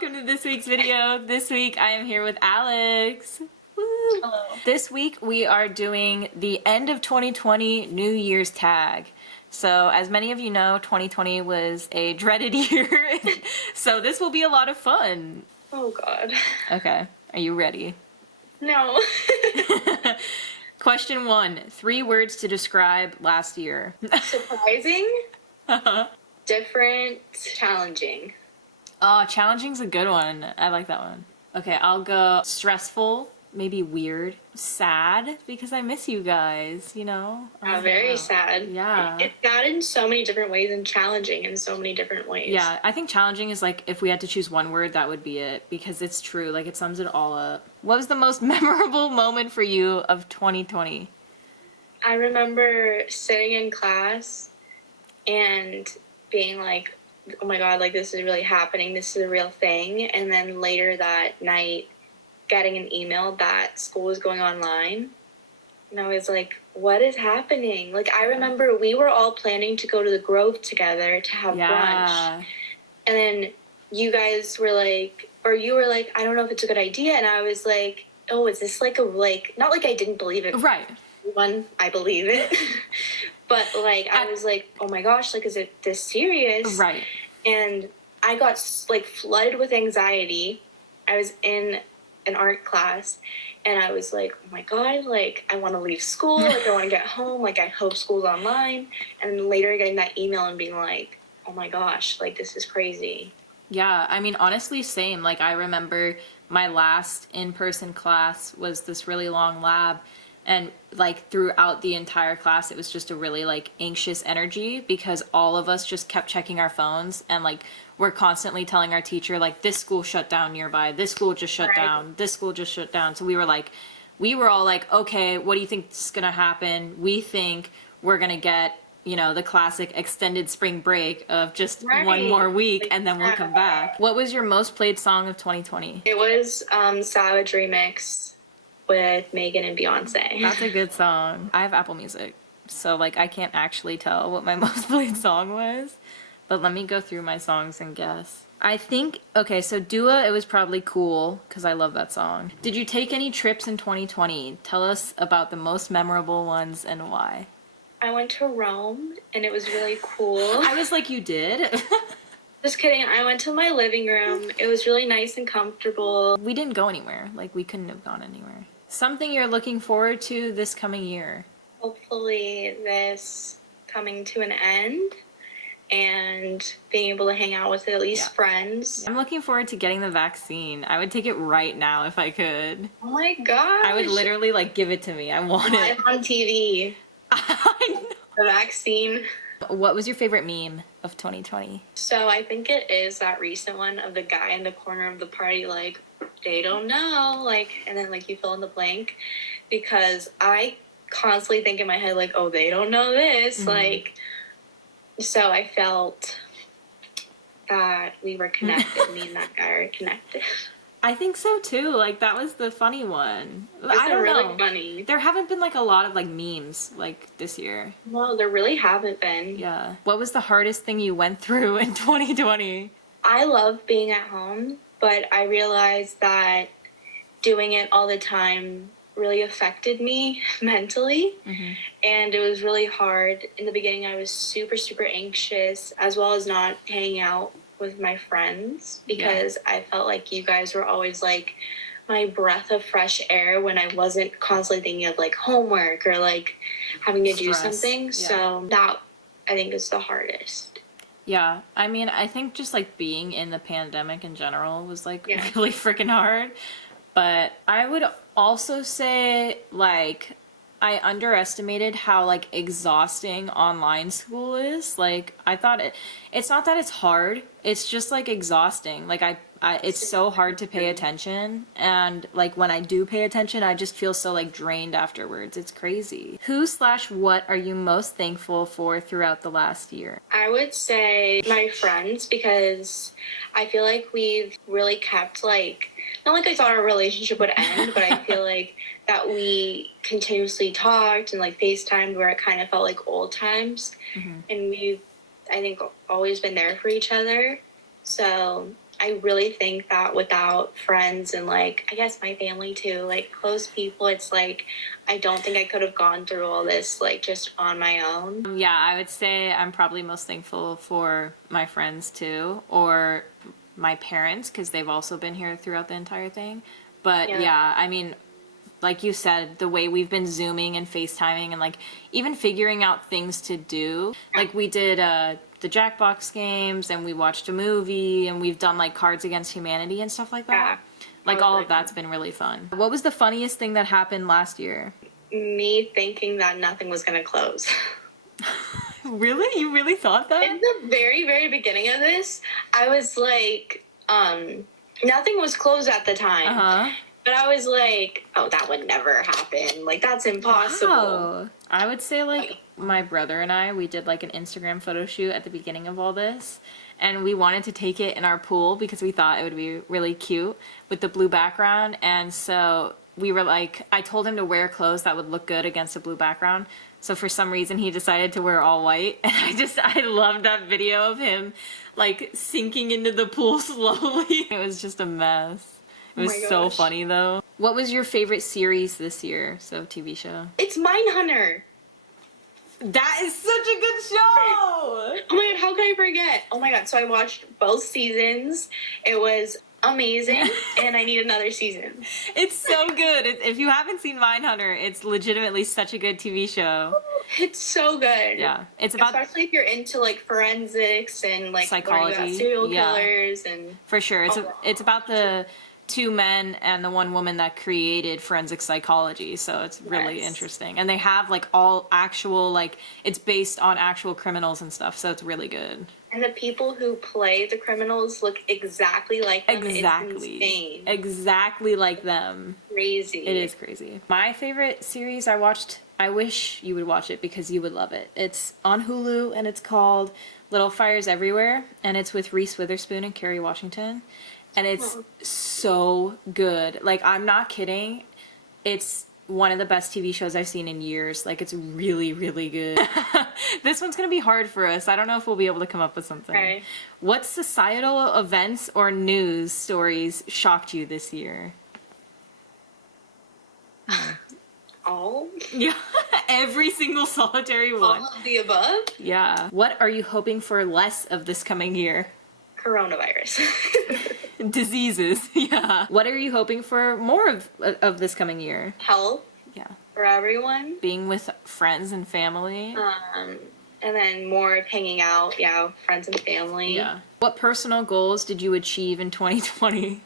welcome to this week's video. This week I am here with Alex. Woo. Hello. This week we are doing the end of 2020 New Year's tag. So as many of you know, 2020 was a dreaded year, so this will be a lot of fun. Oh God. Okay, are you ready? No. Question 1, 3 words to describe last year. Surprising. Different. Challenging. Oh, challenging's a good one. I like that one. Okay, I'll go stressful, maybe weird, sad, because I miss you guys, you know? Very sad. Yeah. It's sad in so many different ways and challenging in so many different ways. Yeah, I think challenging is like, if we had to choose one word, that would be it, because it's true, like it sums it all up. What was the most memorable moment for you of 2020? I remember sitting in class and being like, oh my God, like this is really happening. This is a real thing. And then later that night, getting an email that school was going online. And I was like, what is happening? Like, I remember we were all planning to go to the Grove together to have brunch. And then you guys were like, or you were like, I don't know if it's a good idea. And I was like, oh, is this like not like I didn't believe it. Right. One, I believe it. But like, I was like, oh my gosh, like, is it this serious? Right. And I got like flooded with anxiety. I was in an art class and I was like, oh my God, like I want to leave school. Like I want to get home. Like I hope school's online. And later getting that email and being like, oh my gosh, like this is crazy. Yeah, I mean, honestly, same. Like I remember my last in-person class was this really long lab. And like throughout the entire class, it was just a really like anxious energy because all of us just kept checking our phones and like we're constantly telling our teacher like this school shut down nearby, this school just shut down, this school just shut down. So we were all like, okay, what do you think is gonna happen? We think we're gonna get, you know, the classic extended spring break of just one more week and then we'll come back. What was your most played song of 2020? It was Savage Remix with Megan and Beyonce. That's a good song. I have Apple Music, so like I can't actually tell what my most played song was, but let me go through my songs and guess. I think, okay, so Dua, it was probably Cool, because I love that song. Did you take any trips in 2020? Tell us about the most memorable ones and why. I went to Rome, and it was really cool. I was like, you did? Just kidding. I went to my living room. It was really nice and comfortable. We didn't go anywhere. Like, we couldn't have gone anywhere. Something you're looking forward to this coming year? Hopefully this coming to an end and being able to hang out with at least friends. I'm looking forward to getting the vaccine. I would take it right now if I could. Oh my gosh. I would literally like give it to me. I want it. Live on TV. I know. The vaccine. What was your favorite meme of 2020? So I think it is that recent one of the guy in the corner of the party like, they don't know, like, and then like you fill in the blank, because I constantly think in my head like, oh, they don't know this, like, so I felt that we were connected. Me and that guy are connected. I think so too. Like that was the funny one. I don't really know. Funny. There haven't been like a lot of like memes like this year. No, there really haven't been. Yeah. What was the hardest thing you went through in 2020? I love being at home, but I realized that doing it all the time really affected me mentally. And it was really hard. In the beginning, I was super, super anxious, as well as not hanging out with my friends, because I felt like you guys were always like my breath of fresh air when I wasn't constantly thinking of like homework or like having to do something. So that I think is the hardest. Yeah, I mean, I think just like being in the pandemic in general was like really freaking hard. But I would also say like I underestimated how like exhausting online school is. Like I thought it's not that it's hard, it's just like exhausting. Like I it's so hard to pay attention, and like when I do pay attention I just feel so like drained afterwards. It's crazy. Who/what are you most thankful for throughout the last year? I would say my friends, because I feel like we've really kept like, not like I thought our relationship would end, but I feel like that we continuously talked and like FaceTimed where it kind of felt like old times. And we've, I think, always been there for each other. So I really think that without friends and like, I guess my family too, like close people, it's like, I don't think I could have gone through all this like just on my own. Yeah, I would say I'm probably most thankful for my friends too, or my parents, because they've also been here throughout the entire thing. But yeah, I mean, like you said, the way we've been Zooming and FaceTiming and like even figuring out things to do. Like we did the Jackbox games and we watched a movie and we've done like Cards Against Humanity and stuff like that. Like all of that's been really fun. What was the funniest thing that happened last year? Me thinking that nothing was going to close. Really? You really thought that? In the very, very beginning of this, I was like, nothing was closed at the time. Uh-huh. But I was like, oh, that would never happen. Like, that's impossible. Wow. I would say, like, my brother and I, we did, like, an Instagram photo shoot at the beginning of all this. And we wanted to take it in our pool because we thought it would be really cute with the blue background. And so we were like, I told him to wear clothes that would look good against a blue background. So for some reason, he decided to wear all white. And I loved that video of him, like, sinking into the pool slowly. It was just a mess. It was so funny, though. What was your favorite series this year? So, TV show. It's Mindhunter. That is such a good show! Oh my god, how could I forget? Oh my god, so I watched both seasons. It was amazing, and I need another season. It's so good. If you haven't seen Mindhunter, it's legitimately such a good TV show. It's so good. Yeah. It's about... Especially if you're into, like, forensics and, like, psychology. learning about serial killers and... For sure. It's about the two men and the one woman that created forensic psychology, so it's really interesting. And they have like all actual, like, it's based on actual criminals and stuff, so it's really good. And the people who play the criminals look exactly like them. Exactly. It's insane. Exactly like them. Crazy. It is crazy. My favorite series I watched, I wish you would watch it because you would love it. It's on Hulu and it's called Little Fires Everywhere, and it's with Reese Witherspoon and Kerry Washington. And it's so good. Like, I'm not kidding. It's one of the best TV shows I've seen in years. Like, it's really, really good. This one's going to be hard for us. I don't know if we'll be able to come up with something. Okay. What societal events or news stories shocked you this year? All? Yeah. Every single solitary one. All of the above? Yeah. What are you hoping for less of this coming year? Coronavirus. Diseases. Yeah. What are you hoping for more of this coming year? Health. Yeah. For everyone. Being with friends and family. And then more of hanging out. Yeah, friends and family. Yeah. What personal goals did you achieve in 2020?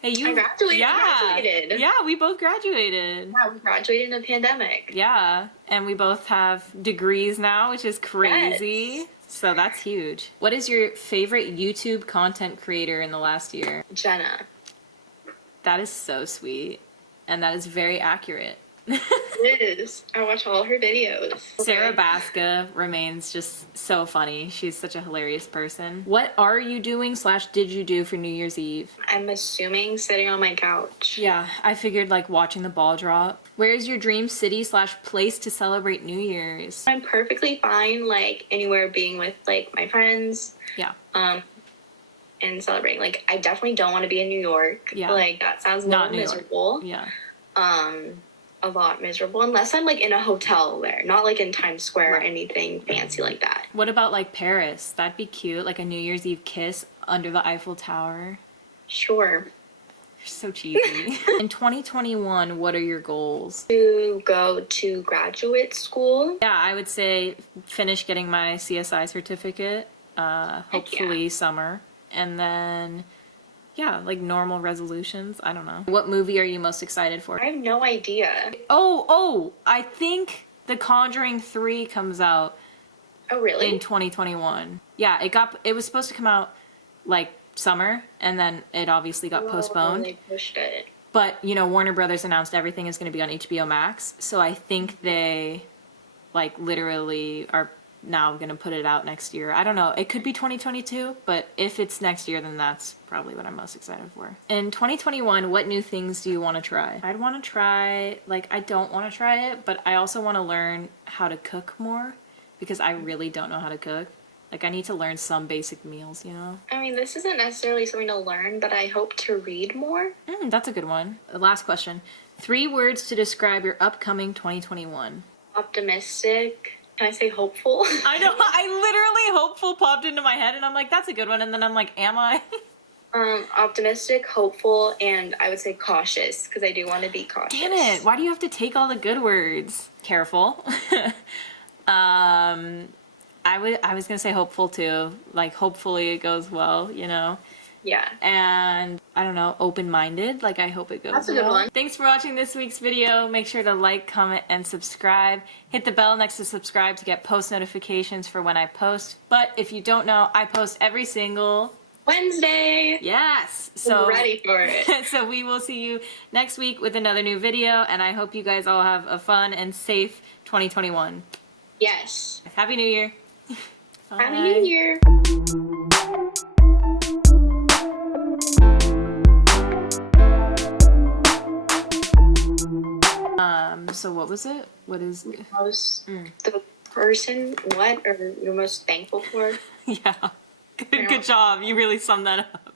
Hey, you. I graduated. Graduated. Yeah, we both graduated. Yeah, we graduated in a pandemic. Yeah, and we both have degrees now, which is crazy. Yes. So that's huge. What is your favorite YouTube content creator in the last year? Jenna. That is so sweet. And that is very accurate. It is. I watch all her videos. Sarah Baska remains just so funny. She's such a hilarious person. What are you doing / did you do for New Year's Eve? I'm assuming sitting on my couch. Yeah, I figured like watching the ball drop. Where is your dream city / place to celebrate New Year's? I'm perfectly fine, like, anywhere being with, like, my friends. Yeah. And celebrating. Like, I definitely don't want to be in New York. Yeah. Like, that sounds a little miserable. Yeah. A lot miserable, unless I'm, like, in a hotel there. Not, like, in Times Square or anything fancy like that. What about, like, Paris? That'd be cute. Like a New Year's Eve kiss under the Eiffel Tower. Sure. You're so cheesy. In 2021, what are your goals? To go to graduate school. Yeah, I would say finish getting my CSI certificate, hopefully summer. And then, yeah, like normal resolutions. I don't know. What movie are you most excited for? I have no idea. Oh, I think The Conjuring 3 comes out. Oh, really? In 2021. Yeah, it was supposed to come out like summer, and then it obviously got postponed. They pushed it. But, you know, Warner Brothers announced everything is going to be on HBO Max, so I think they, like, literally are now going to put it out next year. I don't know. It could be 2022, but if it's next year, then that's probably what I'm most excited for. In 2021, what new things do you want to try? I'd want to try, like, I don't want to try it, but I also want to learn how to cook more, because I really don't know how to cook. Like, I need to learn some basic meals, you know? I mean, this isn't necessarily something to learn, but I hope to read more. That's a good one. The last question. 3 words to describe your upcoming 2021. Optimistic. Can I say hopeful? I know, I literally hopeful popped into my head, and I'm like, that's a good one. And then I'm like, am I? Optimistic, hopeful, and I would say cautious, because I do want to be cautious. Damn it. Why do you have to take all the good words? Careful. I was gonna say hopeful too. Like, hopefully it goes well, you know? Yeah. And I don't know, open-minded. Like, I hope it goes well. That's a good one. Thanks for watching this week's video. Make sure to like, comment, and subscribe. Hit the bell next to subscribe to get post notifications for when I post. But if you don't know, I post every single Wednesday. Yes. I'm ready for it. So we will see you next week with another new video, and I hope you guys all have a fun and safe 2021. Yes. Happy New Year. Happy New Year. So what was it? What is The person, what, or you're most thankful for? Yeah. Good job. You really summed that up.